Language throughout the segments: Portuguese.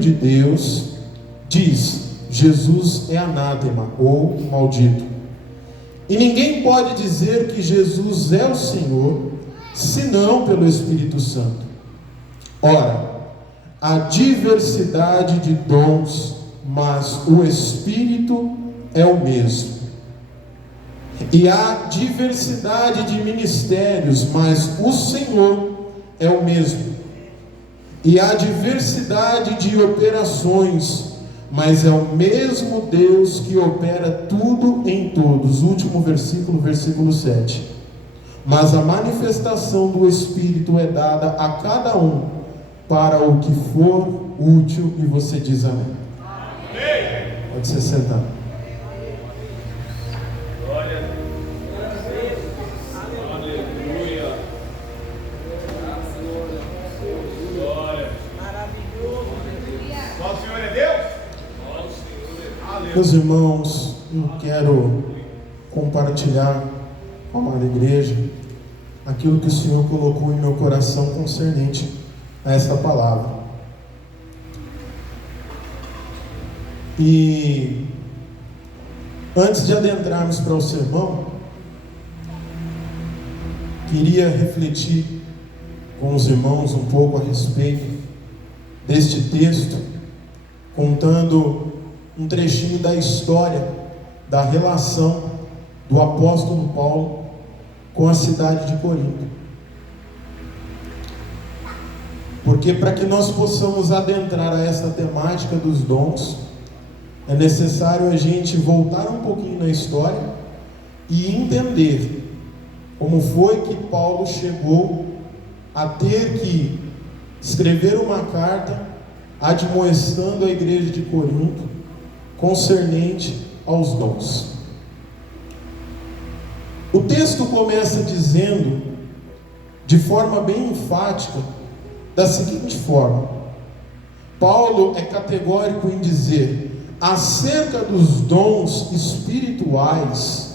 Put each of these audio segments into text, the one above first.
de Deus diz: Jesus é anátema ou maldito. E ninguém pode dizer que Jesus é o Senhor senão pelo Espírito Santo. Ora, há diversidade de dons, mas o Espírito é o mesmo. E há diversidade de ministérios, mas o Senhor é o mesmo. E há diversidade de operações, mas é o mesmo Deus que opera tudo em todos. Último versículo, versículo 7. Mas a manifestação do Espírito é dada a cada um para o que for útil. E você diz amém. Amém. Pode se sentar. Glória a Deus. Aleluia. Glória. Maravilhoso. Qual o Senhor é Deus? Meus irmãos, eu quero compartilhar com a amada igreja aquilo que o Senhor colocou em meu coração concernente a esta palavra. E antes de adentrarmos para o sermão, queria refletir com os irmãos um pouco a respeito deste texto, contando um trechinho da história da relação do apóstolo Paulo com a cidade de Corinto. Porque para que nós possamos adentrar a esta temática dos dons, é necessário a gente voltar um pouquinho na história e entender como foi que Paulo chegou a ter que escrever uma carta admoestando a igreja de Corinto concernente aos dons. O texto começa dizendo, de forma bem enfática, da seguinte forma: Paulo é categórico em dizer, acerca dos dons espirituais,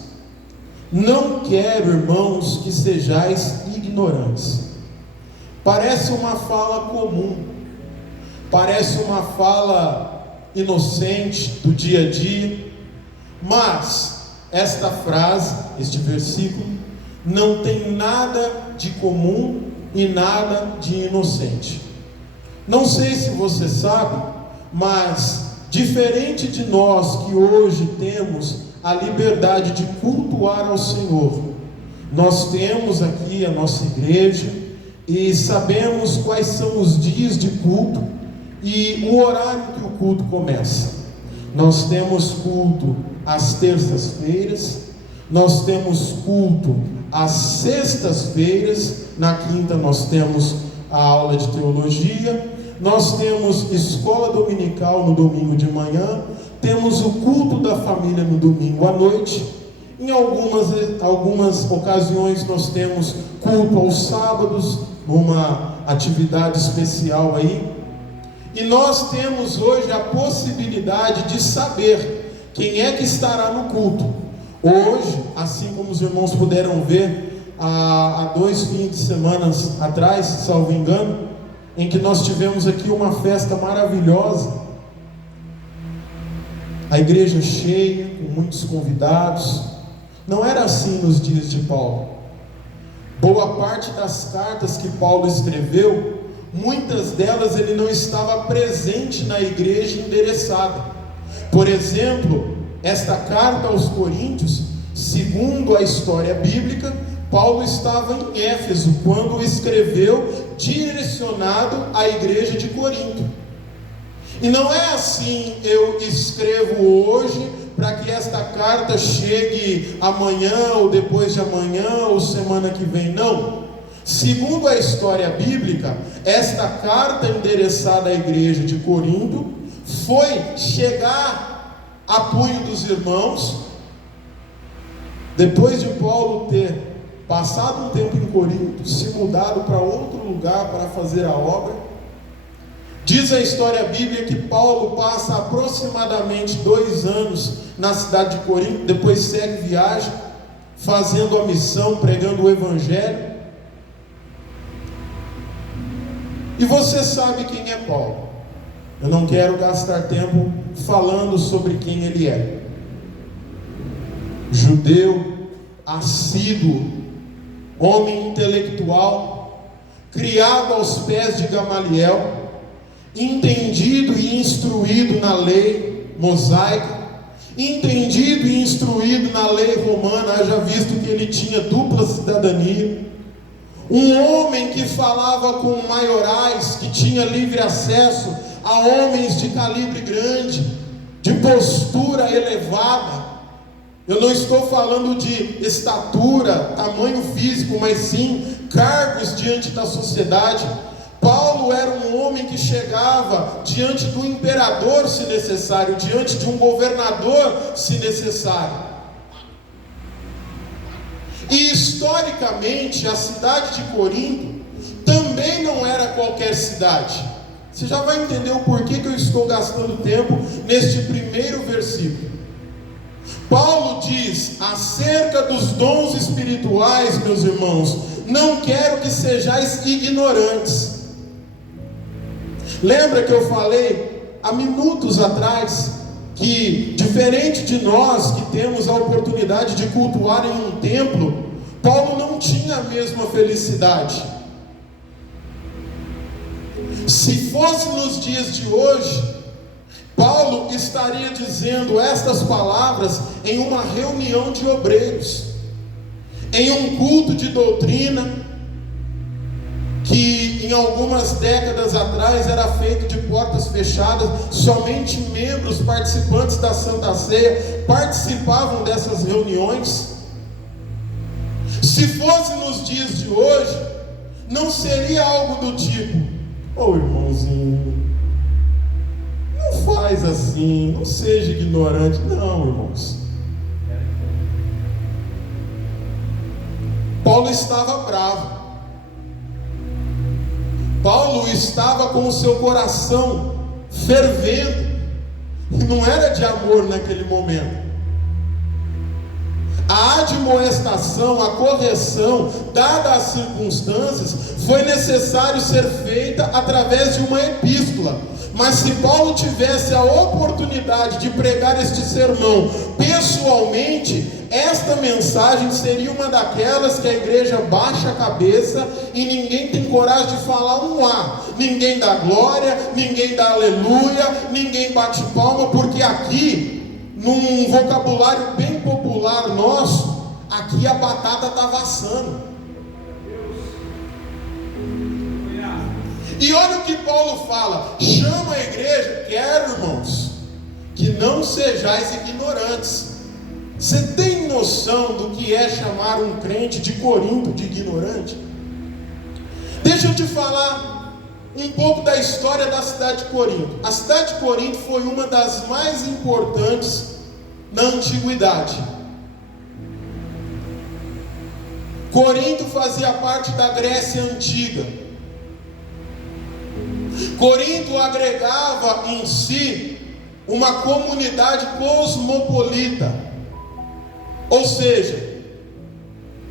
não quero, irmãos, que sejais ignorantes. Parece uma fala comum, parece uma fala inocente do dia a dia, mas esta frase, este versículo, não tem nada de comum e nada de inocente. Não sei se você sabe, mas diferente de nós que hoje temos a liberdade de cultuar ao Senhor, nós temos aqui a nossa igreja e sabemos quais são os dias de culto e o horário que o culto começa. Nós temos culto às terças-feiras, nós temos culto às sextas-feiras, na quinta nós temos a aula de teologia, nós temos escola dominical no domingo de manhã, temos o culto da família no domingo à noite. Em algumas ocasiões nós temos culto aos sábados, numa atividade especial aí. E nós temos hoje a possibilidade de saber quem é que estará no culto. Hoje, assim como os irmãos puderam ver há 2 fins de semana atrás, salvo engano, em que nós tivemos aqui uma festa maravilhosa, a igreja cheia, com muitos convidados. Não era assim nos dias de Paulo. Boa parte das cartas que Paulo escreveu, muitas delas ele não estava presente na igreja endereçada. Por exemplo, esta carta aos Coríntios, segundo a história bíblica, Paulo estava em Éfeso quando escreveu, direcionado à igreja de Corinto. E não é assim, eu escrevo hoje para que esta carta chegue amanhã ou depois de amanhã ou semana que vem. Não. Segundo a história bíblica, esta carta endereçada à igreja de Corinto foi chegar a punho dos irmãos depois de Paulo ter passado um tempo em Corinto, se mudado para outro lugar para fazer a obra. Diz a história bíblica que Paulo passa aproximadamente 2 anos na cidade de Corinto, depois segue viagem, fazendo a missão, pregando o evangelho. E você sabe quem é Paulo. Eu não quero gastar tempo falando sobre quem ele é. Judeu, assíduo, homem intelectual, criado aos pés de Gamaliel, entendido e instruído na lei mosaica, entendido e instruído na lei romana, haja visto que ele tinha dupla cidadania. Um homem que falava com maiorais, que tinha livre acesso a homens de calibre grande, de postura elevada. Eu não estou falando de estatura, tamanho físico, mas sim cargos diante da sociedade. Paulo era um homem que chegava diante do imperador, se necessário, diante de um governador, se necessário. E historicamente, a cidade de Corinto também não era qualquer cidade. Você já vai entender o porquê que eu estou gastando tempo neste primeiro versículo. Paulo diz acerca dos dons espirituais, meus irmãos: não quero que sejais ignorantes. Lembra que eu falei há minutos atrás que, diferente de nós que temos a oportunidade de cultuar em um templo, Paulo não tinha a mesma felicidade. Se fosse nos dias de hoje, Paulo estaria dizendo estas palavras em uma reunião de obreiros, em um culto de doutrina, que em algumas décadas atrás era feito de portas fechadas, somente membros participantes da Santa Ceia participavam dessas reuniões. Se fosse nos dias de hoje, não seria algo do tipo: ô irmãozinho, não faz assim, não seja ignorante. Não, irmãos. Paulo estava bravo. Paulo estava com o seu coração fervendo. E não era de amor naquele momento. A admoestação, a correção, dadas as circunstâncias, foi necessário ser feita através de uma epístola. Mas se Paulo tivesse a oportunidade de pregar este sermão pessoalmente, esta mensagem seria uma daquelas que a igreja baixa a cabeça e ninguém tem coragem de falar um A. Ninguém dá glória, ninguém dá aleluia, ninguém bate palma, porque aqui, num vocabulário bem popular nosso, aqui a batata está vassando. E olha o que Paulo fala: chama a igreja, quero, irmãos, que não sejais ignorantes. Você tem noção do que é chamar um crente de Corinto de ignorante? Deixa eu te falar um pouco da história da cidade de Corinto. A cidade de Corinto foi uma das mais importantes na antiguidade. Corinto fazia parte da Grécia antiga. Corinto agregava em si uma comunidade cosmopolita, ou seja,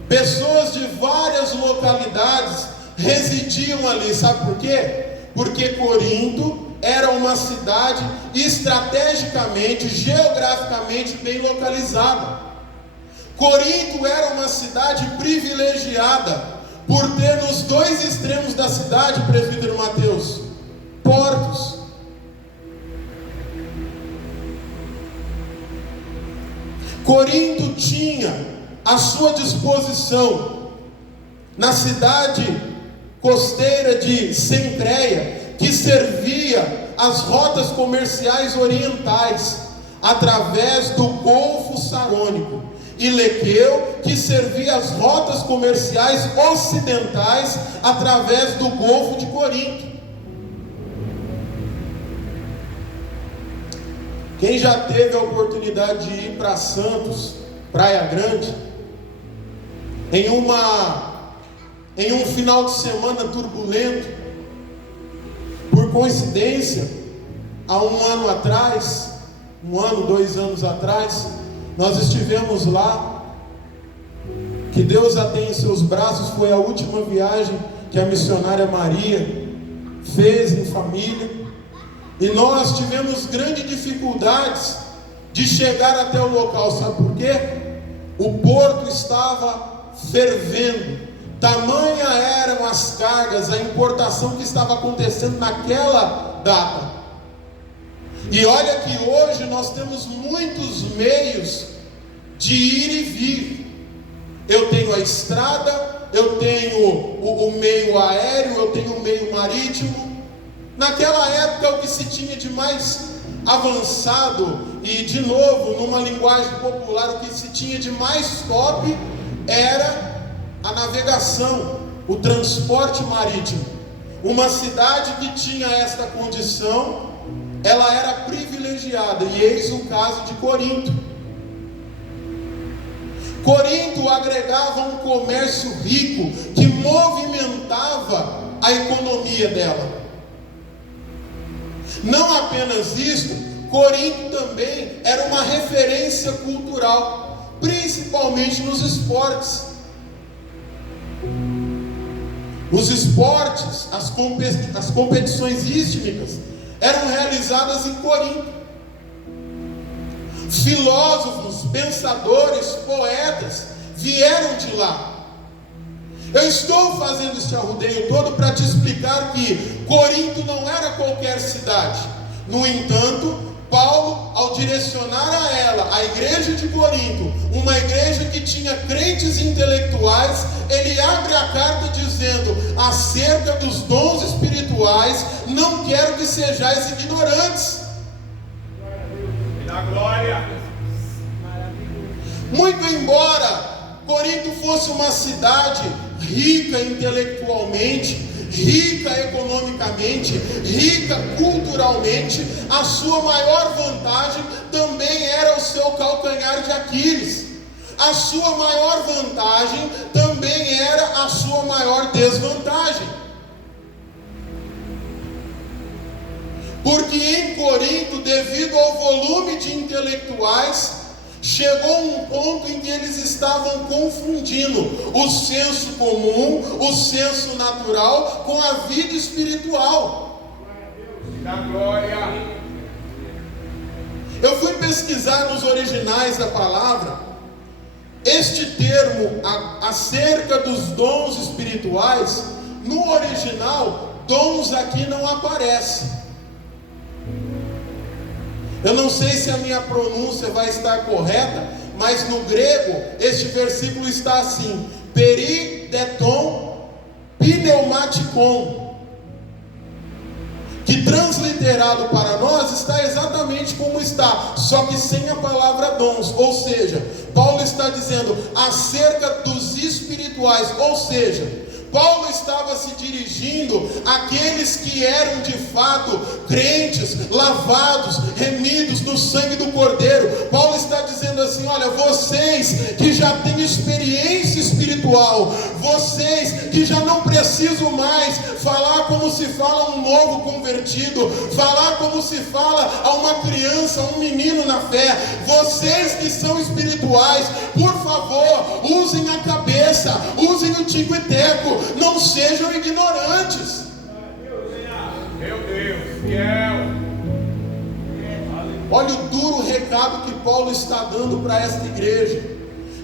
pessoas de várias localidades residiam ali. Sabe por quê? Porque Corinto era uma cidade estrategicamente, geograficamente bem localizada. Corinto era uma cidade privilegiada por ter nos dois extremos da cidade, presbítero Mateus, portos. Corinto tinha à sua disposição, na cidade costeira de Cencreia, que servia as rotas comerciais orientais, através do Golfo Sarônico, e Lequeu, que servia as rotas comerciais ocidentais, através do Golfo de Corinto. Quem já teve a oportunidade de ir para Santos, Praia Grande, em um final de semana turbulento, por coincidência, há um ano atrás, 2 anos atrás, nós estivemos lá. Que Deus a tenha em seus braços. Foi a última viagem que a missionária Maria fez em família. E nós tivemos grandes dificuldades de chegar até o local. Sabe por quê? O porto estava fervendo. Tamanha eram as cargas, a importação que estava acontecendo naquela data. E olha que hoje nós temos muitos meios de ir e vir. Eu tenho a estrada, eu tenho o meio aéreo, eu tenho o meio marítimo. Naquela época o que se tinha de mais avançado, e de novo, numa linguagem popular, o que se tinha de mais top era a navegação, o transporte marítimo. Uma cidade que tinha esta condição, ela era privilegiada, e eis o caso de Corinto. Corinto agregava um comércio rico que movimentava a economia dela. Não apenas isso, Corinto também era uma referência cultural, principalmente nos esportes. Os esportes, as competições istmicas eram realizadas em Corinto. Filósofos, pensadores, poetas vieram de lá. Eu estou fazendo este arrudeio todo para te explicar que Corinto não era qualquer cidade. No entanto, Paulo, ao direcionar a ela, a igreja de Corinto, uma igreja que tinha crentes intelectuais, ele abre a carta dizendo: acerca dos dons espirituais, não quero que sejais ignorantes. E na glória. Muito embora Corinto fosse uma cidade rica intelectualmente, rica economicamente, rica culturalmente, a sua maior vantagem também era o seu calcanhar de Aquiles. A sua maior vantagem também era a sua maior desvantagem. Porque em Corinto, devido ao volume de intelectuais, chegou um ponto em que eles estavam confundindo o senso comum, o senso natural, com a vida espiritual. Da glória. Eu fui pesquisar nos originais da palavra. Este termo acerca dos dons espirituais, no original, dons aqui não aparece. Eu não sei se a minha pronúncia vai estar correta, mas no grego este versículo está assim: perideton pneumatikon, que transliterado para nós está exatamente como está, só que sem a palavra dons. Ou seja, Paulo está dizendo acerca dos espirituais, ou seja, Paulo estava se dirigindo àqueles que eram de fato crentes, lavados, remidos no sangue do Cordeiro. Paulo está dizendo assim: olha, vocês que já têm experiência espiritual, vocês que já não precisam mais falar como se fala a um novo convertido, falar como se fala a uma criança, a um menino na fé, vocês que são espirituais, por favor, usem a cabeça, usem o tico e teco, não sejam ignorantes. Meu Deus, fiel. Olha o duro recado que Paulo está dando para esta igreja.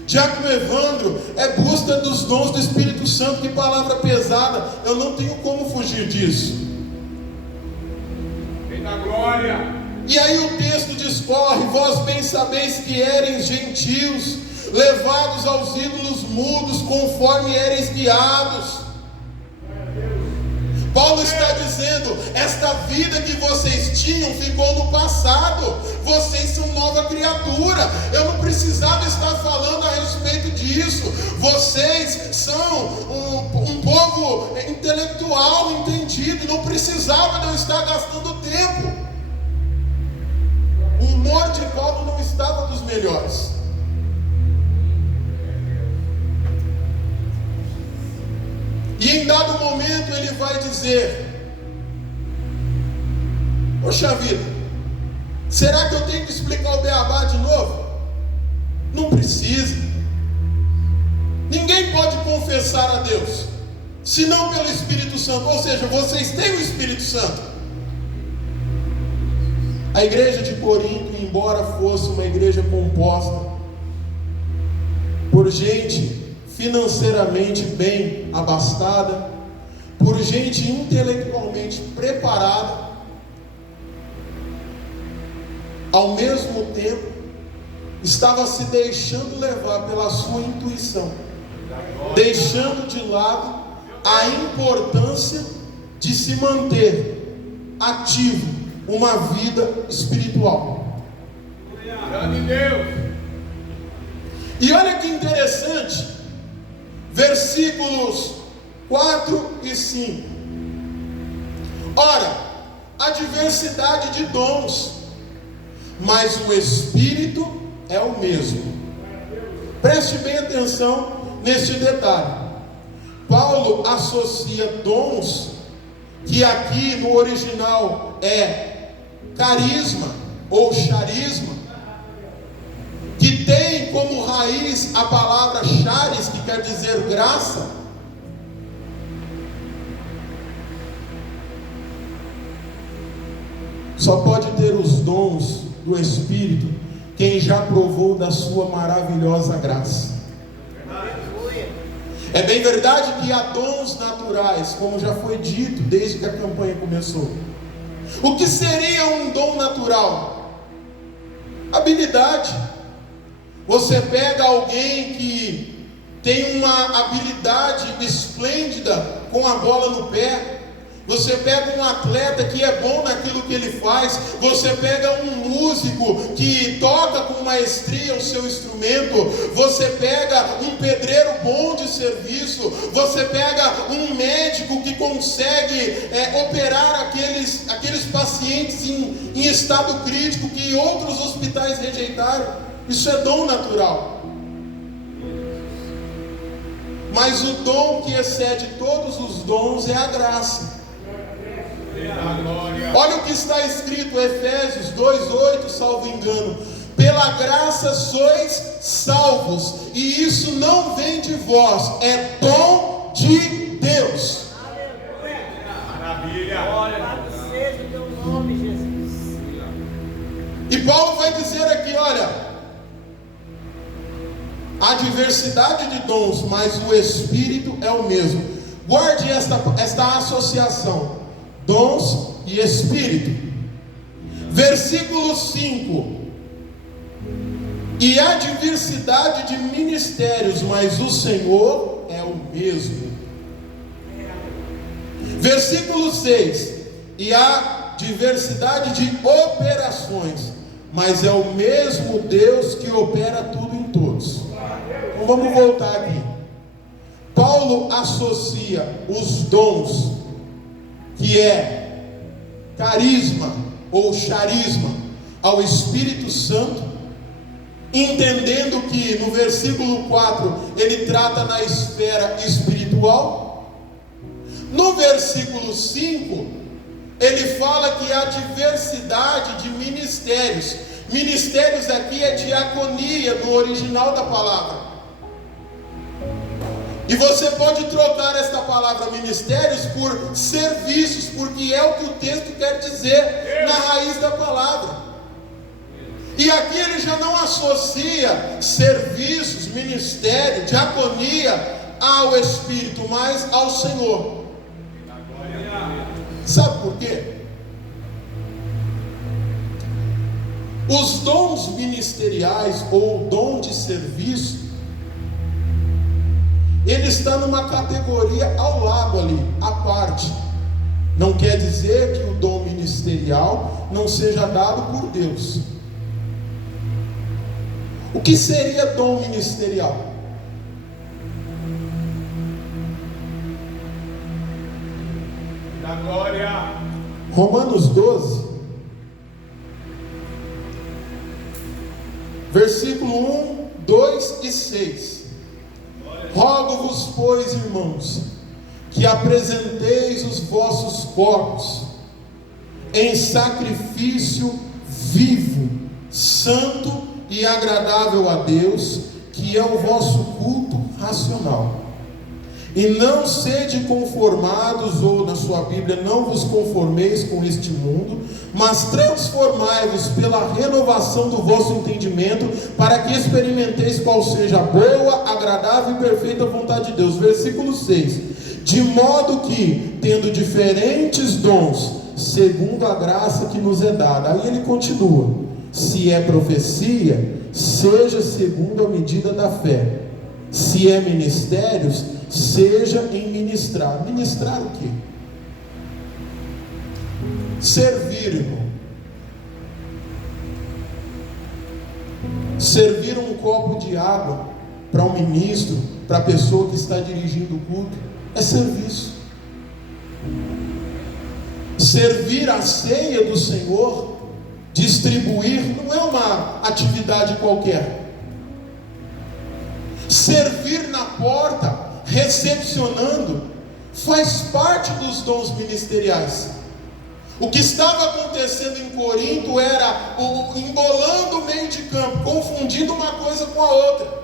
Diácono Evandro, é busca dos dons do Espírito Santo. Que palavra pesada, eu não tenho como fugir disso. Vem da glória. E aí o texto discorre: vós bem sabeis que éreis gentios, levados aos ídolos mudos, conforme éreis guiados. Paulo está dizendo: esta vida que vocês tinham ficou no passado, vocês são nova criatura. Eu não precisava estar falando a respeito disso. Vocês são um povo intelectual, entendido. Não precisava de eu estar gastando tempo. O humor de Paulo não estava dos melhores. E em dado momento ele vai dizer: poxa vida, será que eu tenho que explicar o beabá de novo? Não precisa. Ninguém pode confessar a Deus senão pelo Espírito Santo. Ou seja, vocês têm o Espírito Santo. A igreja de Corinto, embora fosse uma igreja composta por gente financeiramente bem abastada, por gente intelectualmente preparada, ao mesmo tempo estava se deixando levar pela sua intuição, deixando de lado a importância de se manter ativo uma vida espiritual. Grande Deus. E olha que interessante, versículos 4 e 5. Ora, há diversidade de dons, mas o Espírito é o mesmo. Preste bem atenção neste detalhe. Paulo associa dons, que aqui no original é carisma ou charisma, que tem como raiz a palavra charis, que quer dizer graça. Só pode ter os dons do Espírito quem já provou da sua maravilhosa graça. É bem verdade que há dons naturais, como já foi dito desde que a campanha começou. O que seria um dom natural? Habilidade. Você pega alguém que tem uma habilidade esplêndida com a bola no pé. Você pega um atleta que é bom naquilo que ele faz. Você pega um músico que toca com maestria o seu instrumento. Você pega um pedreiro bom de serviço. Você pega um médico que consegue operar aqueles pacientes em estado crítico que outros hospitais rejeitaram. Isso é dom natural. Mas o dom que excede todos os dons é a graça. Olha o que está escrito em Efésios 2:8, salvo engano: pela graça sois salvos, e isso não vem de vós, é dom de Deus. Maravilha. Louvado seja o teu nome, Jesus. E Paulo vai dizer aqui, olha, há diversidade de dons, mas o Espírito é o mesmo. Guarde esta associação: dons e Espírito. Versículo 5: e há diversidade de ministérios, mas o Senhor é o mesmo. Versículo 6: e há diversidade de operações, mas é o mesmo Deus que opera tudo em todos. Então vamos voltar aqui. Paulo associa os dons, que é carisma ou charisma, ao Espírito Santo, entendendo que no versículo 4 ele trata na esfera espiritual. No versículo 5 ele fala que há diversidade de ministérios. Ministérios aqui é diaconia no original da palavra. E você pode trocar esta palavra ministérios por serviços, porque é o que o texto quer dizer na raiz da palavra. E aqui ele já não associa serviços, ministério, diaconia ao Espírito, mas ao Senhor. Sabe por quê? Os dons ministeriais ou dom de serviço, ele está numa categoria ao lado ali, à parte. Não quer dizer que o dom ministerial não seja dado por Deus. O que seria dom ministerial? Da glória. Romanos 12, versículo 1, 2 e 6. Rogo-vos, pois, irmãos, que apresenteis os vossos corpos em sacrifício vivo, santo e agradável a Deus, que é o vosso culto racional. E não sede conformados, ou na sua Bíblia, não vos conformeis com este mundo, mas transformai-vos pela renovação do vosso entendimento, para que experimenteis qual seja a boa, agradável e perfeita vontade de Deus. Versículo 6: de modo que, tendo diferentes dons, segundo a graça que nos é dada. Aí ele continua: se é profecia, seja segundo a medida da fé. Se é ministérios, seja em ministrar. Ministrar o quê? Servir, irmão. Servir um copo de água para um ministro, para a pessoa que está dirigindo o culto, é serviço. Servir a ceia do Senhor, distribuir, não é uma atividade qualquer. Servir na porta, recepcionando, faz parte dos dons ministeriais. O que estava acontecendo em Corinto era embolando o meio de campo, confundindo uma coisa com a outra.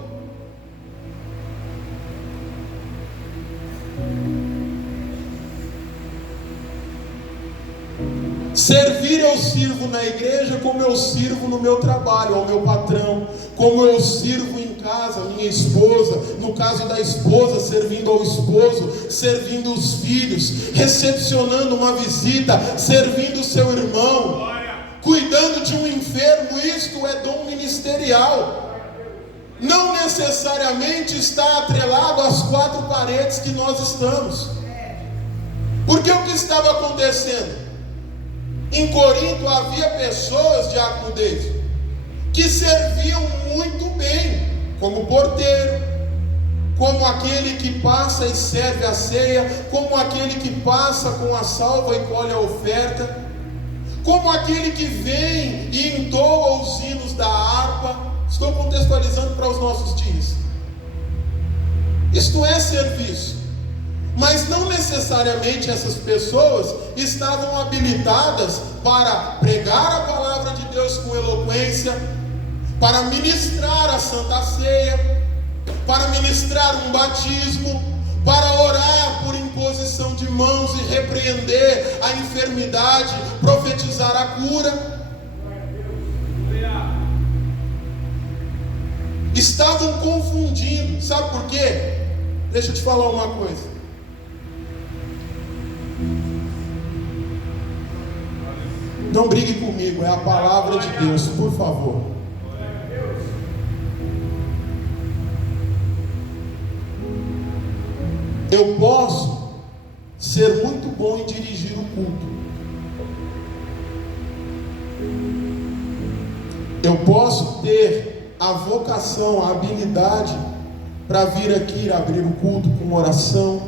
Servir, eu sirvo na igreja como eu sirvo no meu trabalho, ao meu patrão, como eu sirvo em casa, minha esposa, no caso da esposa, servindo ao esposo, servindo os filhos, recepcionando uma visita, servindo o seu irmão, cuidando de um enfermo. Isto é dom ministerial. Não necessariamente está atrelado às quatro paredes que nós estamos. Porque o que estava acontecendo? Em Corinto havia pessoas, diácono Deis, que serviam muito bem, como porteiro, como aquele que passa e serve a ceia, como aquele que passa com a salva e colhe a oferta, como aquele que vem e entoa os hinos da harpa. Estou contextualizando para os nossos dias. Isto é serviço. Mas não necessariamente essas pessoas estavam habilitadas para pregar a palavra de Deus com eloquência, para ministrar a Santa Ceia, para ministrar um batismo, para orar por imposição de mãos e repreender a enfermidade, profetizar a cura. Estavam confundindo. Sabe por quê? Deixa eu te falar uma coisa. Não brigue comigo, é a palavra de Deus, por favor. Eu posso ser muito bom em dirigir o culto. Eu posso ter a vocação, a habilidade para vir aqui abrir o culto com oração,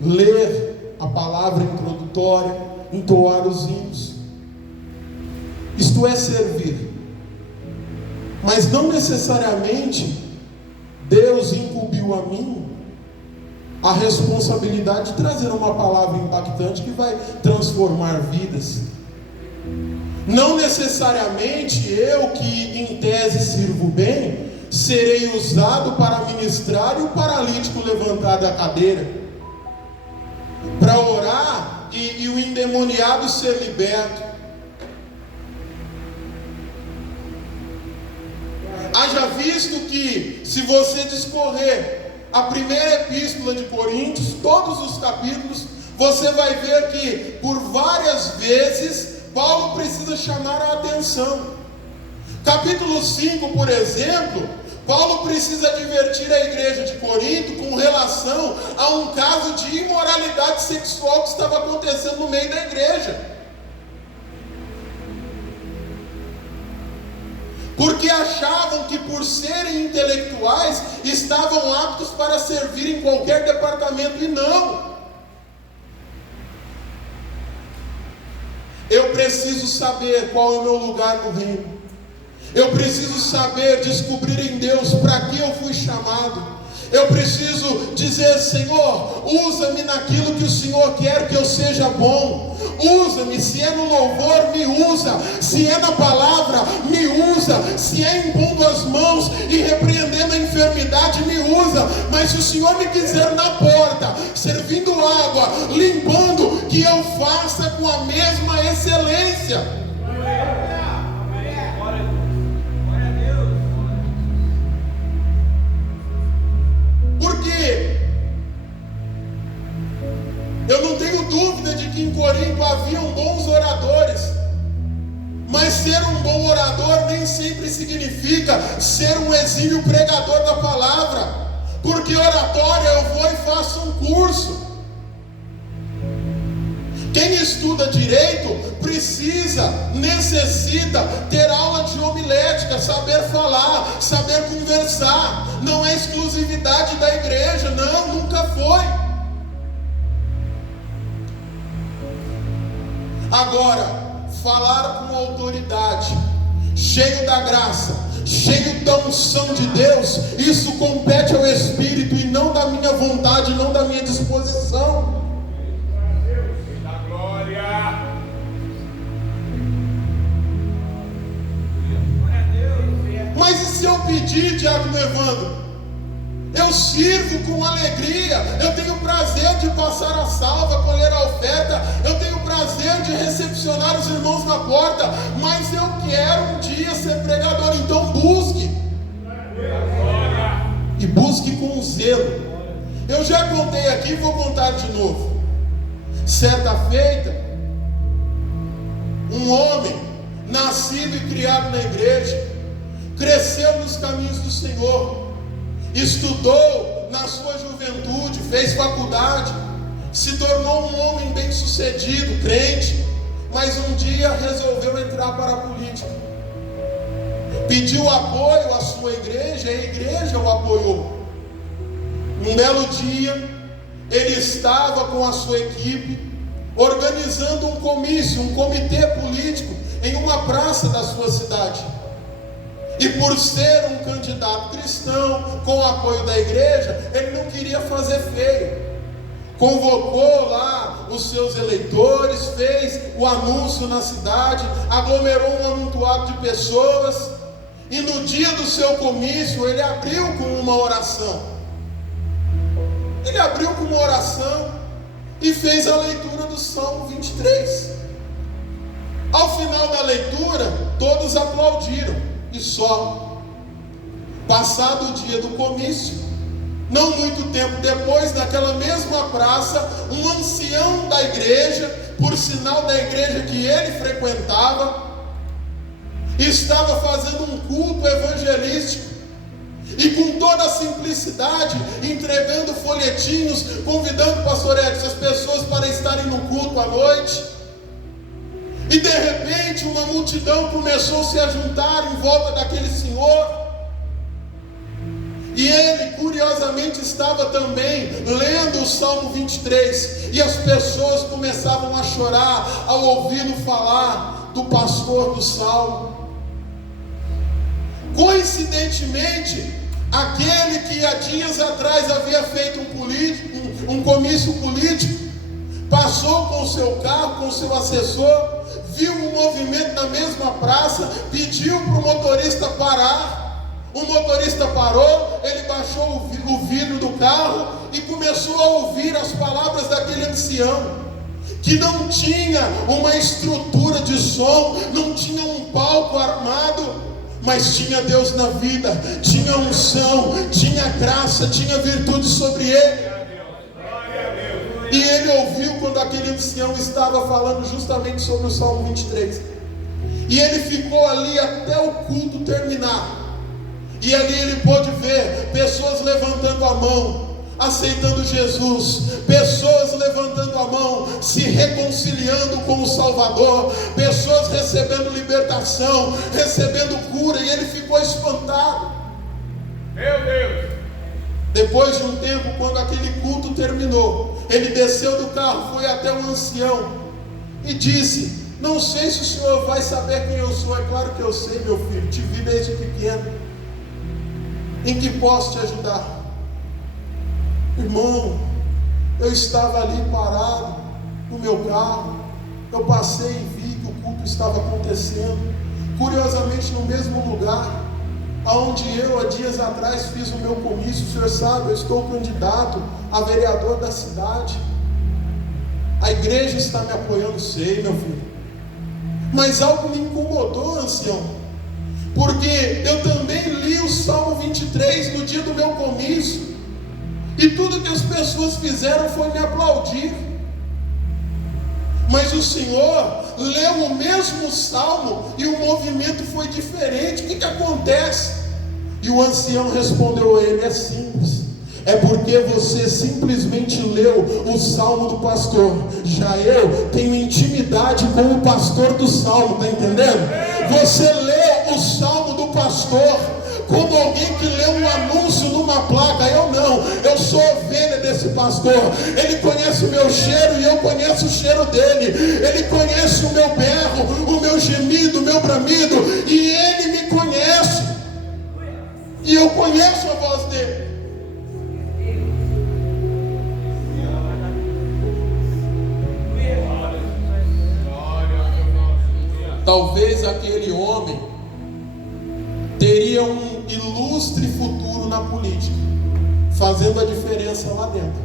ler a palavra introdutória, entoar os hinos. Isto é servir. Mas não necessariamente Deus incumbiu a mim a responsabilidade de trazer uma palavra impactante que vai transformar vidas. Não necessariamente eu, que em tese sirvo bem, serei usado para ministrar e o paralítico levantar da cadeira, para orar e o endemoniado ser liberto. Haja visto que, se você discorrer a primeira epístola de Coríntios, todos os capítulos, você vai ver que por várias vezes Paulo precisa chamar a atenção. Capítulo 5, por exemplo, Paulo precisa advertir a igreja de Corinto com relação a um caso de imoralidade sexual que estava acontecendo no meio da igreja. Porque achavam que, por serem intelectuais, estavam aptos para servir em qualquer departamento, e não. Eu preciso saber qual é o meu lugar no reino. Eu preciso saber, descobrir em Deus para que eu fui chamado. Eu preciso dizer: Senhor, usa-me naquilo que o Senhor quer que eu seja bom. Usa-me, se é no louvor, me usa. Se é na palavra, me usa. Se é impondo as mãos e repreendendo a enfermidade, me usa. Mas Mas se o Senhor me quiser na porta, servindo água, limpando, que eu faça com a mesma excelência. Porque eu não tenho dúvida de que em Corinto haviam bons oradores, mas ser um bom orador nem sempre significa ser um exímio pregador da palavra, porque oratória eu vou e faço um curso. Quem estuda direito necessita ter aula de homilética, saber falar, saber conversar. Não é exclusividade da igreja, não, nunca foi. Agora, falar com autoridade, cheio da graça, cheio da unção de Deus, isso compete ao Espírito e não da minha vontade, não da minha disposição. Mas e se eu pedir, Diácono Evandro? Eu sirvo com alegria, eu tenho prazer de passar a salva, colher a oferta, eu tenho prazer de recepcionar os irmãos na porta, mas eu quero um dia ser pregador. Então busque, e busque com zelo. Eu já contei aqui, vou contar de novo. Certa feita, um homem nascido e criado na igreja, cresceu nos caminhos do Senhor, estudou na sua juventude, fez faculdade, se tornou um homem bem sucedido, crente, mas um dia resolveu entrar para a política, pediu apoio à sua igreja, e a igreja o apoiou. Um belo dia, ele estava com a sua equipe, organizando um comício, um comitê político, em uma praça da sua cidade. E por ser um candidato cristão, com o apoio da igreja, ele não queria fazer feio. Convocou lá os seus eleitores, fez o anúncio na cidade, aglomerou um amontoado de pessoas, e no dia do seu comício, ele abriu com uma oração. Ele abriu com uma oração e fez a leitura do Salmo 23. Ao final da leitura, todos aplaudiram. E só. Passado o dia do comício, não muito tempo depois, naquela mesma praça, um ancião da igreja, por sinal da igreja que ele frequentava, estava fazendo um culto evangelístico, e com toda a simplicidade, entregando folhetinhos, convidando, pastor Edson, as pessoas para estarem no culto à noite. E de repente uma multidão começou a se juntar em volta daquele senhor, e ele curiosamente estava também lendo o Salmo 23, e as pessoas começavam a chorar ao ouvi-lo falar do pastor do Salmo. Coincidentemente, aquele que há dias atrás havia feito um comício político, passou com o seu carro, com o seu assessor, viu um movimento na mesma praça, pediu para o motorista parar. O motorista parou, ele baixou o vidro do carro e começou a ouvir as palavras daquele ancião, que não tinha uma estrutura de som, não tinha um palco armado, mas tinha Deus na vida, tinha unção, tinha graça, tinha virtude sobre ele. E ele ouviu quando aquele ancião estava falando justamente sobre o Salmo 23. E ele ficou ali até o culto terminar. E ali ele pôde ver pessoas levantando a mão, aceitando Jesus, pessoas levantando a mão, se reconciliando com o Salvador, pessoas recebendo libertação, recebendo cura, e ele ficou espantado. Meu Deus! Depois de um tempo, quando aquele culto terminou, ele desceu do carro, foi até o ancião e disse: não sei se o senhor vai saber quem eu sou. É claro que eu sei, meu filho, te vi desde pequeno. Em que posso te ajudar? Irmão, eu estava ali parado no meu carro, eu passei e vi que o culto estava acontecendo, curiosamente no mesmo lugar, Onde eu, há dias atrás, fiz o meu comício. O senhor sabe, eu estou candidato a vereador da cidade. A igreja está me apoiando, sei, meu filho. Mas algo me incomodou, ancião, porque eu também li o Salmo 23 no dia do meu comício, e tudo que as pessoas fizeram foi me aplaudir. Mas o senhor leu o mesmo salmo e o movimento foi diferente. O que acontece? E o ancião respondeu a ele: é simples. É porque você simplesmente leu o salmo do pastor. Já eu tenho intimidade com o pastor do salmo, está entendendo? Você leu o salmo do pastor como alguém que lê um anúncio numa placa. Eu não, eu sou ovelha desse pastor. Ele conhece o meu cheiro e eu conheço o cheiro dele. Ele conhece o meu berro, o meu gemido, o meu bramido, e ele me conhece, e eu conheço a voz dele. Talvez aquele homem teria um ilustre futuro na política, fazendo a diferença lá dentro.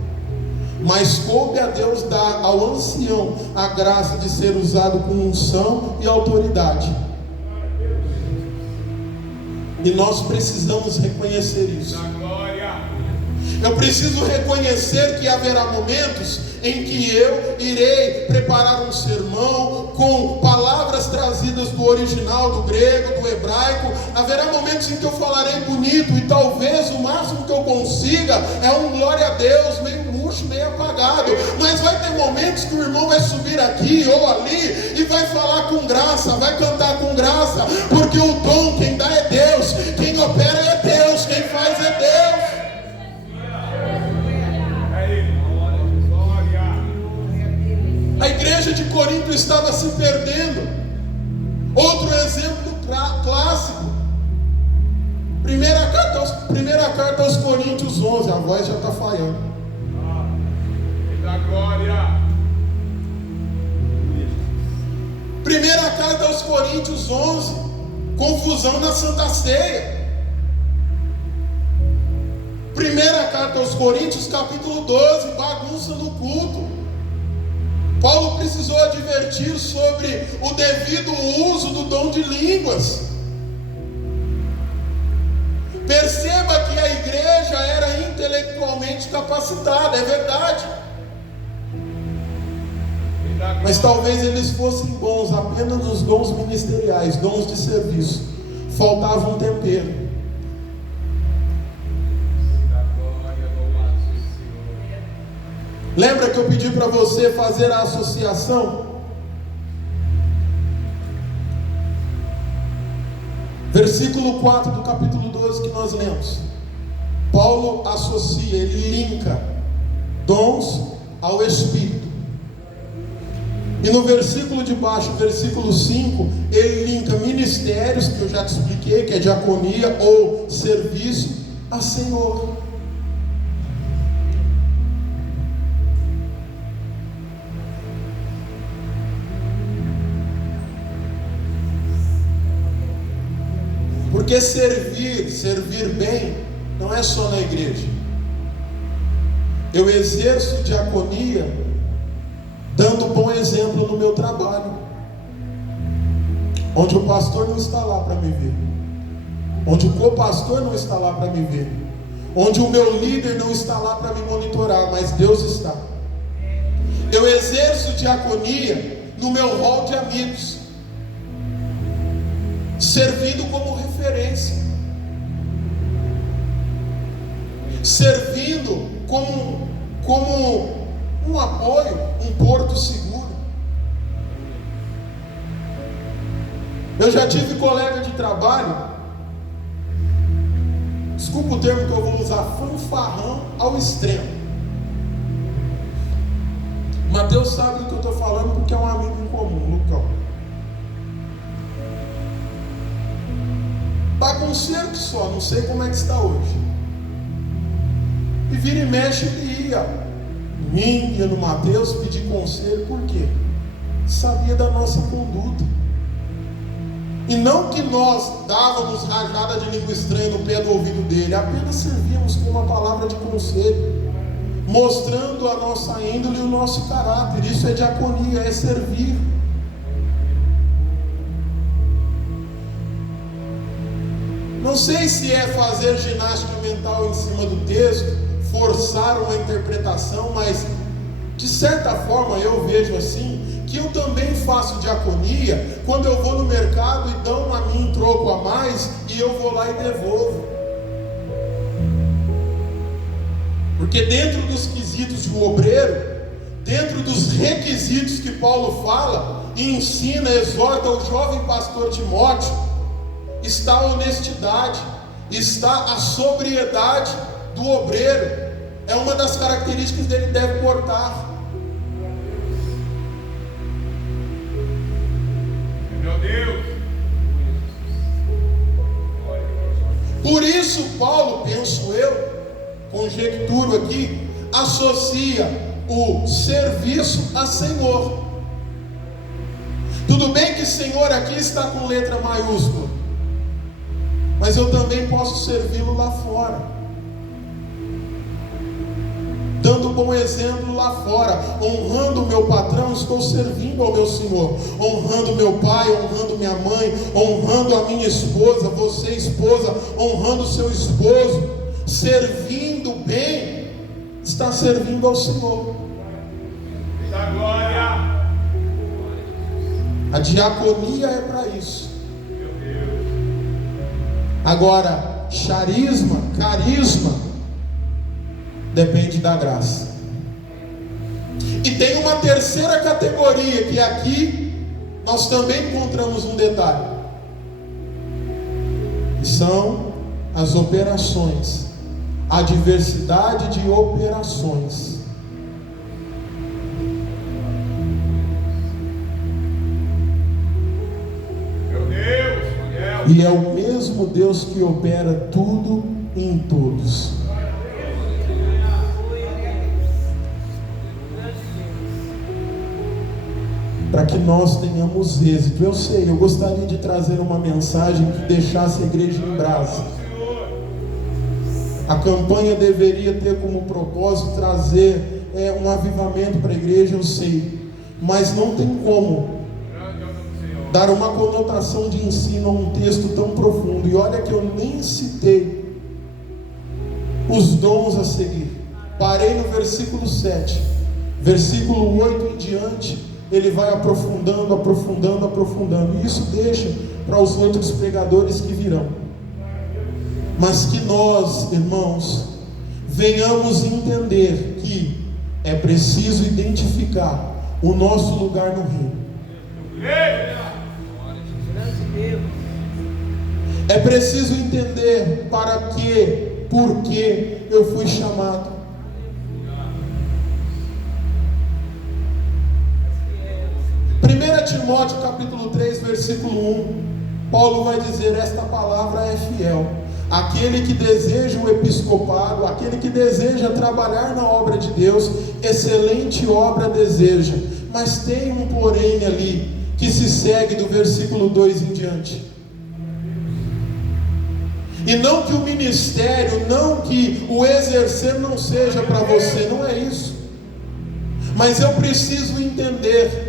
Mas coube a Deus dar ao ancião a graça de ser usado com unção e autoridade. E nós precisamos reconhecer isso. Eu preciso reconhecer que haverá momentos em que eu irei preparar um sermão com palavras trazidas do original, do grego, do hebraico. Haverá momentos em que eu falarei bonito, e talvez o máximo que eu consiga é um glória a Deus, meio murcho, meio apagado. Mas vai ter momentos que o irmão vai subir aqui ou ali e vai falar com graça, vai cantar com graça, porque o dom quem dá é Deus, quem opera é Deus, quem faz é Deus. A igreja de Corinto estava se perdendo. Outro exemplo clássico, primeira carta aos Coríntios 11. A voz já está falhando. Primeira carta aos Coríntios 11. Confusão na Santa Ceia. Primeira carta aos Coríntios, capítulo 12. Bagunça no culto. Paulo precisou advertir sobre o devido uso do dom de línguas. Perceba que a igreja era intelectualmente capacitada, é verdade. Mas talvez eles fossem bons apenas nos dons ministeriais, dons de serviço. Faltava um tempero. Lembra que eu pedi para você fazer a associação? Versículo 4 do capítulo 12 que nós lemos. Paulo associa, ele linka dons ao Espírito. E no versículo de baixo, versículo 5, ele linka ministérios, que eu já te expliquei, que é diaconia ou serviço, a Senhor. Porque servir bem, não é só na igreja. Eu exerço diaconia dando bom exemplo no meu trabalho, onde o pastor não está lá para me ver, onde o co-pastor não está lá para me ver, onde o meu líder não está lá para me monitorar, mas Deus está. Eu exerço diaconia no meu rol de amigos, servindo como referência, servindo como um apoio, um porto seguro. Eu já tive colega de trabalho, desculpa o termo que eu vou usar, fanfarrão ao extremo. Mateus sabe do que eu estou falando porque é um amigo em comum, Lucão. Bagunceiro que só, não sei como é que está hoje. E vira e mexe, ele ia em mim, ia no Mateus pedir conselho. Por quê? Sabia da nossa conduta. E não que nós dávamos rajada de língua estranha no pé do ouvido dele, apenas servíamos com uma palavra de conselho, mostrando a nossa índole e o nosso caráter. Isso é diaconia, é servir. Não sei se é fazer ginástica mental em cima do texto, forçar uma interpretação, mas de certa forma eu vejo assim, que eu também faço diaconia quando eu vou no mercado e dão a mim um troco a mais e eu vou lá e devolvo. Porque dentro dos quesitos de um obreiro, dentro dos requisitos que Paulo fala e ensina, exorta o jovem pastor Timóteo, está a honestidade, está a sobriedade do obreiro. É uma das características que ele deve portar. Meu Deus. Por isso Paulo, penso eu, conjecturo aqui, associa o serviço a Senhor. Tudo bem que Senhor aqui está com letra maiúscula, mas eu também posso servi-lo lá fora, dando bom exemplo lá fora, honrando o meu patrão, estou servindo ao meu Senhor, honrando meu pai, honrando minha mãe, honrando a minha esposa, você esposa, honrando o seu esposo, servindo bem, está servindo ao Senhor. Da glória. A diaconia é para isso. Meu Deus. Agora, charisma, carisma, depende da graça. E tem uma terceira categoria, que aqui nós também encontramos um detalhe, que são as operações, a diversidade de operações. Meu Deus. E é o mesmo Deus que opera tudo em todos. Para que nós tenhamos êxito. Eu sei, eu gostaria de trazer uma mensagem que deixasse a igreja em brasa. A campanha deveria ter como propósito trazer um avivamento para a igreja, eu sei, mas não tem como dar uma conotação de ensino a um texto tão profundo. E olha que eu nem citei os dons a seguir. Parei no versículo 7, versículo 8 em diante, ele vai aprofundando, aprofundando, aprofundando. E isso deixa para os outros pregadores que virão. Mas que nós, irmãos, venhamos entender que é preciso identificar o nosso lugar no reino. É preciso entender para que, por que eu fui chamado. Timóteo capítulo 3, versículo 1, Paulo vai dizer: esta palavra é fiel. Aquele que deseja o episcopado, aquele que deseja trabalhar na obra de Deus, excelente obra deseja. Mas tem um porém ali, que se segue do versículo 2 em diante. E não que o ministério, não que o exercer não seja para você, não é isso. Mas eu preciso entender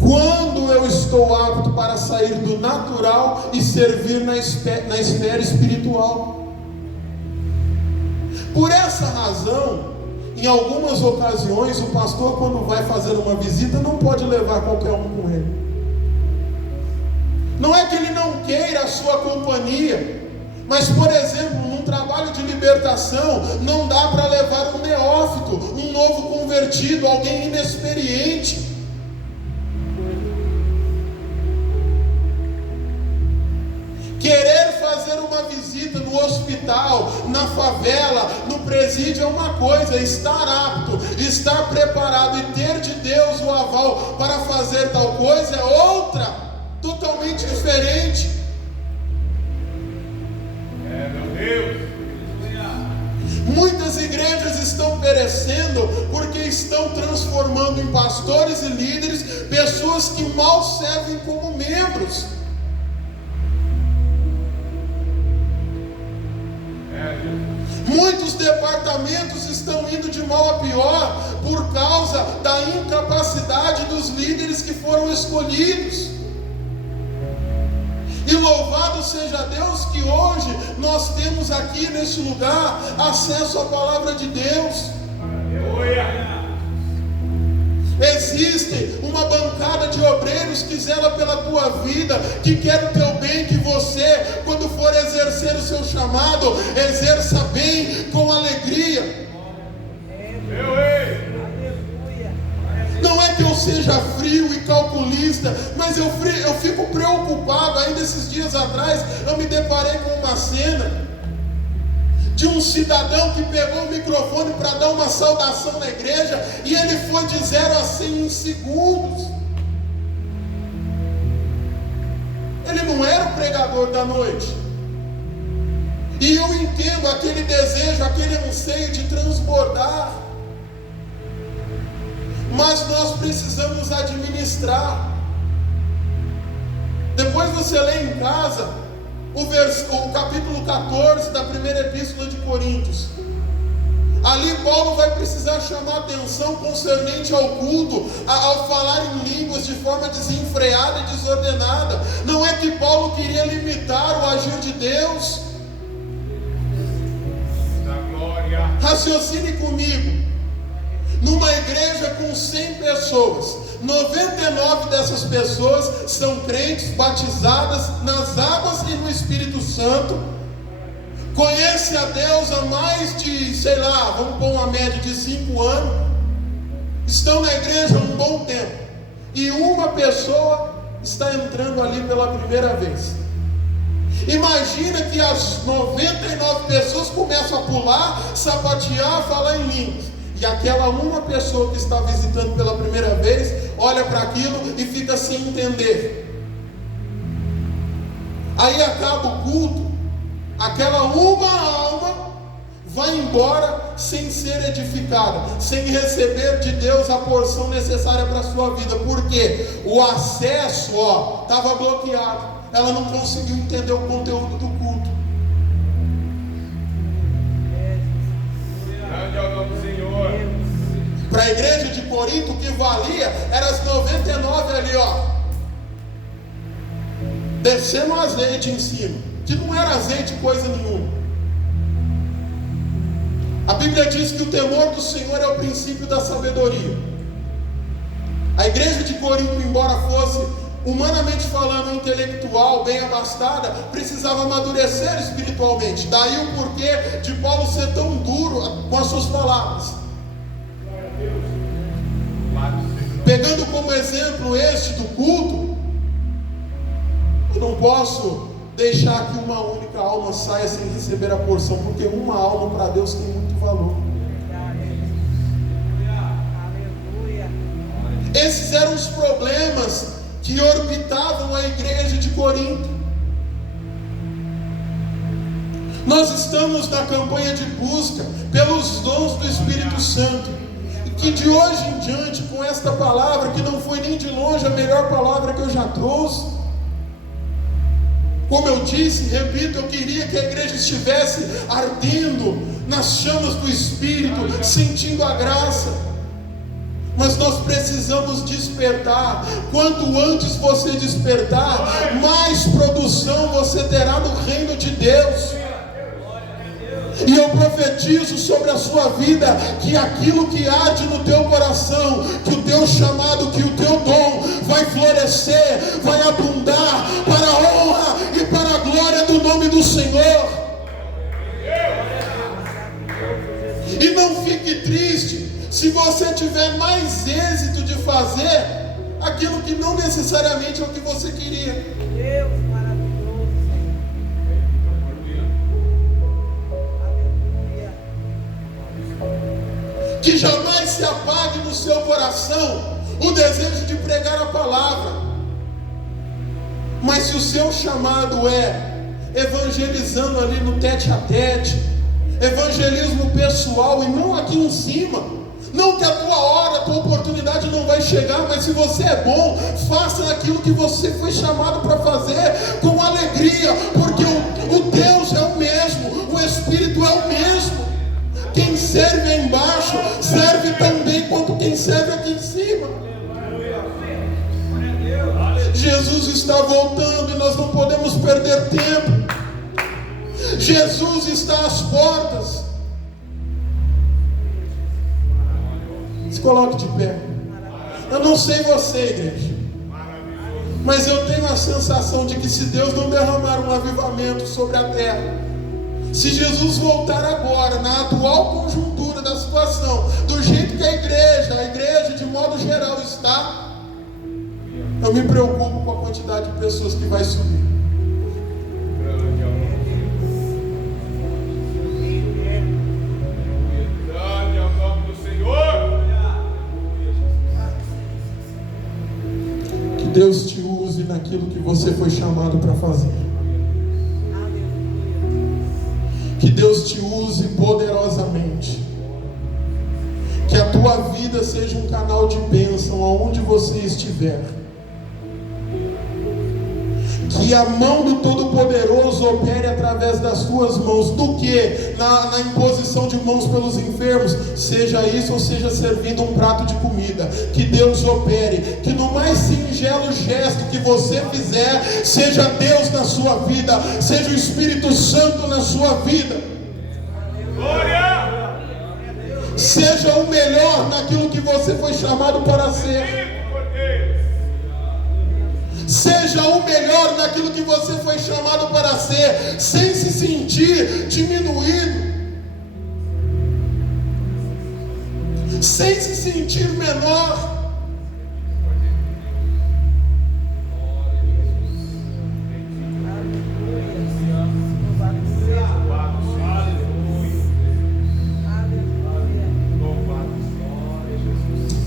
quando eu estou apto para sair do natural e servir na esfera espiritual. Por essa razão, em algumas ocasiões, o pastor, quando vai fazer uma visita, não pode levar qualquer um com ele. Não é que ele não queira a sua companhia, mas, por exemplo, num trabalho de libertação, não dá para levar um neófito, um novo convertido, alguém inexperiente. Querer fazer uma visita no hospital, na favela, no presídio é uma coisa, estar apto, estar preparado e ter de Deus o aval para fazer tal coisa é outra, totalmente diferente. Meu Deus. Muitas igrejas estão perecendo porque estão transformando em pastores e líderes pessoas que mal servem como membros. capacidade dos líderes que foram escolhidos. E louvado seja Deus que hoje nós temos aqui nesse lugar acesso à palavra de Deus. Existe uma bancada de obreiros que zela pela tua vida, que quer o teu bem, que você, quando for exercer o seu chamado, exerça bem, com alegria. Não é que eu seja frio e calculista, mas eu fico preocupado. Ainda esses dias atrás eu me deparei com uma cena de um cidadão que pegou o microfone para dar uma saudação na igreja, e ele foi de 0 a 100 em segundos. Ele não era o pregador da noite. E eu entendo aquele desejo, aquele anseio de transbordar, mas nós precisamos administrar. Depois você lê em casa o capítulo 14 da primeira epístola de Coríntios. Ali Paulo vai precisar chamar a atenção concernente ao culto, ao falar em línguas de forma desenfreada e desordenada. Não é que Paulo queria limitar o agir de Deus. Raciocine comigo. Numa igreja com 100 pessoas, 99 dessas pessoas são crentes batizadas nas águas e no Espírito Santo, conhece a Deus há mais de, vamos pôr uma média de 5 anos, estão na igreja há um bom tempo, e uma pessoa está entrando ali pela primeira vez. Imagina que as 99 pessoas começam a pular, sapatear, falar em línguas. E aquela uma pessoa que está visitando pela primeira vez olha para aquilo e fica sem entender. Aí acaba o culto, aquela uma alma vai embora sem ser edificada, sem receber de Deus a porção necessária para a sua vida. Porque o acesso estava bloqueado. Ela não conseguiu entender o conteúdo do culto. Grande é o nome do Senhor. Para a igreja de Corinto, o que valia eram as 99 ali, descendo azeite em cima, que não era azeite coisa nenhuma. A Bíblia diz que o temor do Senhor é o princípio da sabedoria. A igreja de Corinto, embora fosse humanamente falando intelectual, bem abastada, precisava amadurecer espiritualmente. Daí o porquê de Paulo ser tão duro com as suas palavras. Pegando como exemplo este do culto, eu não posso deixar que uma única alma saia sem receber a porção, porque uma alma para Deus tem muito valor. Esses eram os problemas que orbitavam a igreja de Corinto. Nós estamos na campanha de busca pelos dons do Espírito Santo, e que de hoje em diante, com esta palavra, que não foi nem de longe a melhor palavra que eu já trouxe, como eu disse, repito, eu queria que a igreja estivesse ardendo nas chamas do Espírito, sentindo a graça. Mas nós precisamos despertar. Quanto antes você despertar, mais produção você terá no reino de Deus. E eu profetizo sobre a sua vida que aquilo que arde no teu coração, que o teu chamado, que o teu dom vai florescer, vai abundar para a honra e para a glória do nome do Senhor. E não fique triste se você tiver mais êxito de fazer aquilo que não necessariamente é o que você queria. Deus maravilhoso. Aleluia. Que jamais se apague no seu coração o desejo de pregar a palavra. Mas se o seu chamado é evangelizando ali no tete a tete, evangelismo pessoal e não aqui em cima, não que a tua hora, a tua oportunidade não vai chegar, mas se você é bom, faça aquilo que você foi chamado para fazer com alegria, porque o Deus é o mesmo, o Espírito é o mesmo. Quem serve aí embaixo serve tão bem quanto quem serve aqui em cima. está voltando e nós não podemos perder tempo. Jesus está às portas. Se coloque de pé. Eu não sei você, igreja, mas eu tenho a sensação de que se Deus não derramar um avivamento sobre a terra, se Jesus voltar agora, na atual conjuntura da situação, do jeito que a igreja de modo geral está, eu me preocupo com a quantidade de pessoas que vai subir. Grande é o nome do Senhor. Que Deus te use naquilo que você foi chamado para fazer. Que Deus te use poderosamente. Que a tua vida seja um canal de bênção aonde você estiver. Que a mão do Todo-Poderoso opere através das tuas mãos. Do que? Na imposição de mãos pelos enfermos. Seja isso ou seja servindo um prato de comida. Que Deus opere. Que no mais singelo gesto que você fizer, seja Deus na sua vida, seja o Espírito Santo na sua vida. Glória! Seja o melhor naquilo que você foi chamado para ser. Seja o melhor naquilo que você foi chamado para ser, sem se sentir diminuído, sem se sentir menor.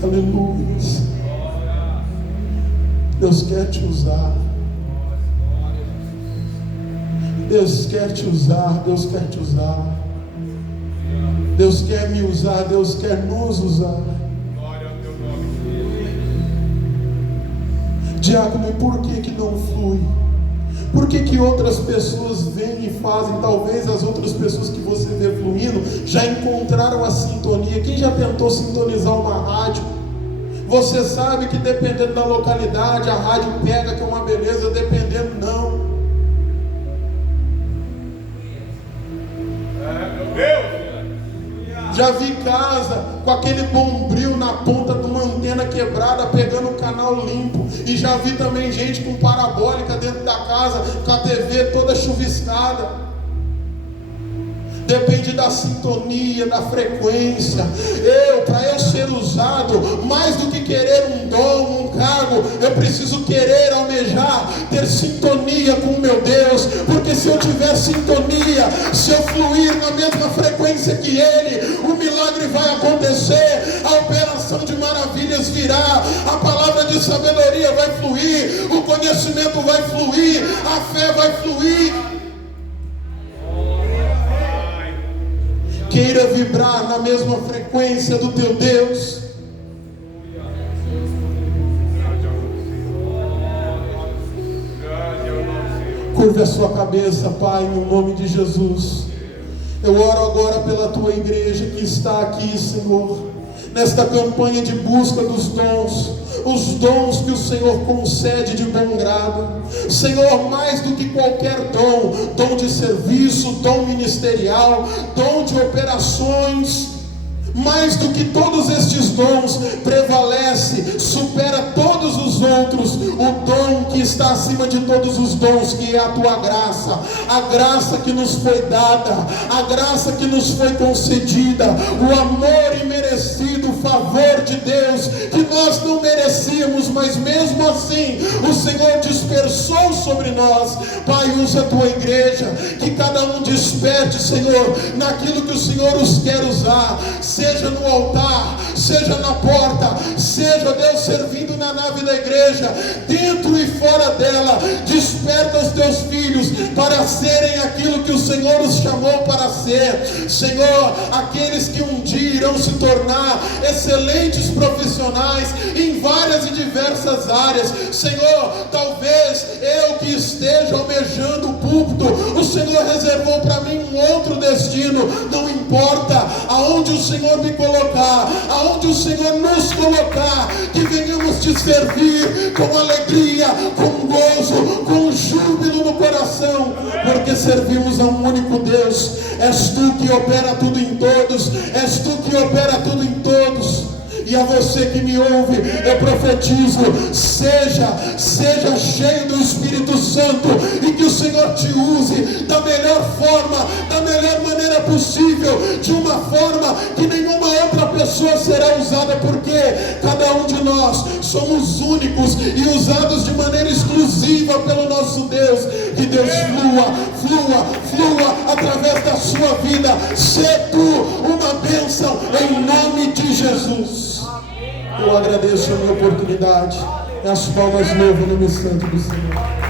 Aleluia. Deus quer te usar. Deus quer te usar. Deus quer te usar. Deus quer me usar. Deus quer nos usar. Glória ao teu nome. Diácono, e por que não flui? Por que outras pessoas vêm e fazem? Talvez as outras pessoas que você vê fluindo já encontraram a sintonia. Quem já tentou sintonizar uma rádio? Você sabe que dependendo da localidade, a rádio pega, que é uma beleza, dependendo não. Meu Deus! Já vi casa com aquele bombril na ponta de uma antena quebrada, pegando o canal limpo. E já vi também gente com parabólica dentro da casa, com a TV toda chuviscada. Depende da sintonia, da frequência. Para eu ser usado, mais do que querer um dom, um cargo, eu preciso querer, almejar, ter sintonia com o meu Deus. Porque se eu tiver sintonia, se eu fluir na mesma frequência que Ele, o milagre vai acontecer, a operação de maravilhas virá, a palavra de sabedoria vai fluir, o conhecimento vai fluir, a fé vai fluir. Queira vibrar na mesma frequência do teu Deus. Curve a sua cabeça, Pai, no nome de Jesus. Eu oro agora pela tua igreja que está aqui, Senhor, nesta campanha de busca dos dons. Os dons que o Senhor concede de bom grado. Senhor, mais do que qualquer dom, dom de serviço, dom ministerial, dom de operações, mais do que todos estes dons, prevalece, supera todos os outros, o dom que está acima de todos os dons, que é a tua graça, a graça que nos foi dada, a graça que nos foi concedida, o amor imerecido, o favor de Deus, que nós não merecíamos, mas mesmo assim, o Senhor dispersou sobre nós. Pai, usa a tua igreja, que cada um desperte, Senhor, naquilo que o Senhor os quer usar, seja no altar, seja na porta, seja, Deus, servindo na nave da igreja, dentro e fora dela. Desperta os teus filhos para serem aquilo que o Senhor os chamou para ser. Senhor, aqueles que um dia irão se tornar excelentes profissionais em várias e diversas áreas. Senhor, talvez eu que esteja almejando o púlpito, o Senhor reservou para mim um outro destino. Não importa importa aonde o Senhor me colocar, aonde o Senhor nos colocar, que venhamos te servir com alegria, com gozo, com júbilo no coração, porque servimos a um único Deus. És tu que opera tudo em todos, és tu que opera tudo em todos. E a você que me ouve, eu profetizo: seja cheio do Espírito Santo, e que o Senhor te use da melhor forma, da melhor maneira possível, de uma forma que nenhuma outra pessoa será usada, porque cada um de nós somos únicos e usados de maneira exclusiva pelo nosso Deus. Que Deus flua através da sua vida. Sê tu uma bênção em nome de Jesus. Eu agradeço a minha oportunidade. As palmas levam no nome santo do Senhor.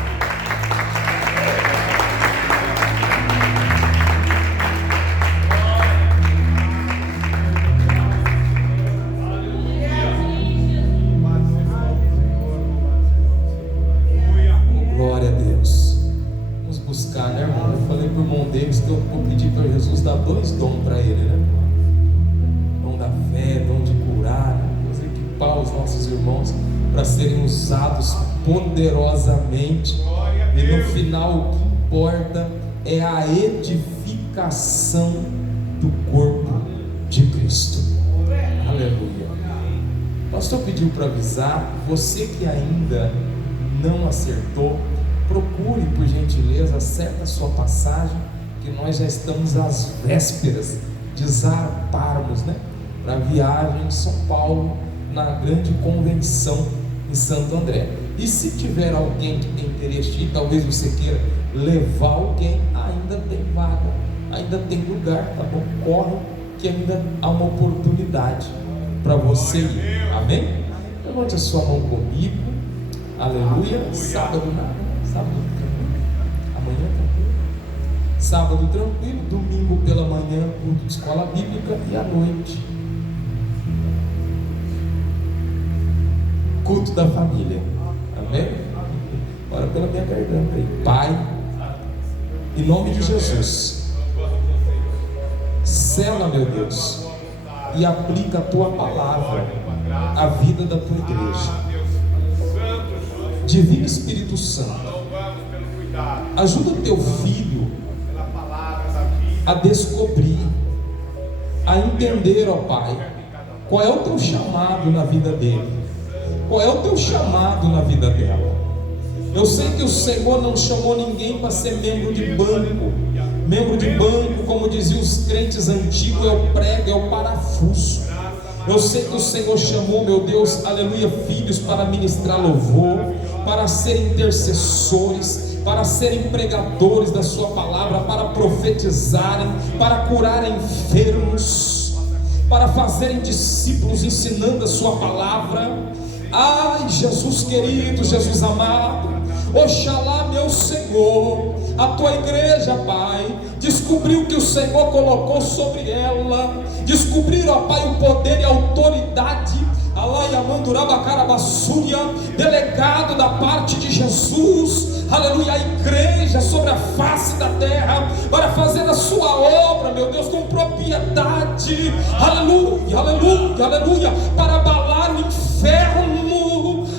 Glória a Deus. Vamos buscar, né, irmão? Eu falei para o irmão Davis que eu vou pedir para Jesus dar 2 dons para ele, né? Dom da fé, dom de curar, equipar os nossos irmãos para serem usados poderosamente. E no final o que importa é a edificação do corpo de Cristo. Aleluia. O pastor pediu para avisar: você que ainda não acertou, procure por gentileza, acerta a sua passagem, que nós já estamos às vésperas de zarparmos, né, para a viagem de São Paulo, na grande convenção em Santo André. E se tiver alguém que tem interesse de ir, talvez você queira levar alguém, ainda tem vaga, ainda tem lugar, tá bom? Corre, que ainda há uma oportunidade para você ir. Amém? Levante a sua mão comigo. Aleluia. Sábado nada, sábado tranquilo, amanhã tranquilo, sábado tranquilo, domingo pela manhã culto de escola bíblica, e à noite culto da família. Amém? Ora pela minha garganta aí. Pai, em nome de Jesus, sela, meu Deus, e aplica a tua palavra à vida da tua igreja. Divino Espírito Santo, ajuda o teu filho a descobrir, a entender, ó Pai, qual é o teu chamado na vida dele, qual é o teu chamado na vida dela. Eu sei que o Senhor não chamou ninguém para ser membro de banco. Membro de banco, como diziam os crentes antigos, é o prego, é o parafuso. Eu sei que o Senhor chamou, meu Deus, aleluia, filhos para ministrar louvor, para serem intercessores, para serem pregadores da sua palavra, para profetizarem, para curarem enfermos, para fazerem discípulos ensinando a sua palavra. Ai, Jesus querido, Jesus amado, oxalá, meu Senhor, a tua igreja, Pai, descobriu que o Senhor colocou sobre ela, descobrir, ó Pai, o poder e a autoridade, delegado da parte de Jesus, aleluia, a igreja sobre a face da terra, para fazer a sua obra, meu Deus, com propriedade, aleluia, aleluia, aleluia, para abalar o inferno,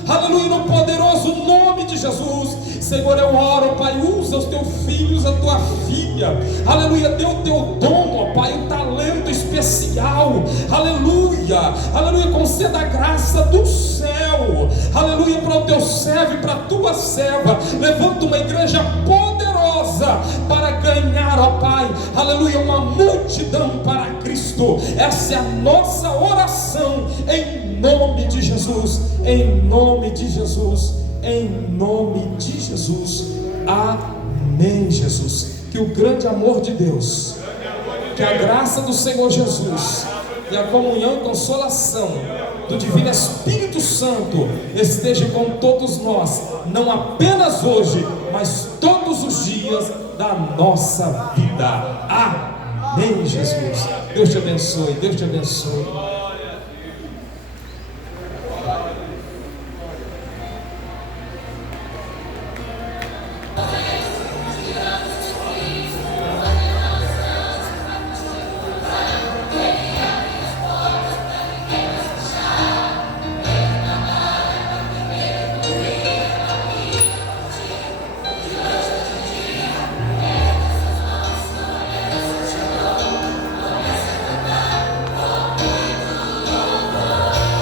aleluia, no poderoso nome de Jesus. Senhor, eu oro, Pai, usa os teus filhos, a tua filha, aleluia, dê o teu dom, ó Pai, um talento especial, aleluia, aleluia, conceda a graça do céu, aleluia, para o teu servo e para a tua serva. Levanta uma igreja poderosa para ganhar, ó Pai, aleluia, uma multidão para Cristo. Essa é a nossa oração, em nome de Jesus, em nome de Jesus, em nome de Jesus. Amém, Jesus. Que o grande amor de Deus, que a graça do Senhor Jesus e a comunhão e consolação do Divino Espírito Santo esteja com todos nós, não apenas hoje, mas todos os dias da nossa vida. Amém, Jesus. Deus te abençoe, Deus te abençoe.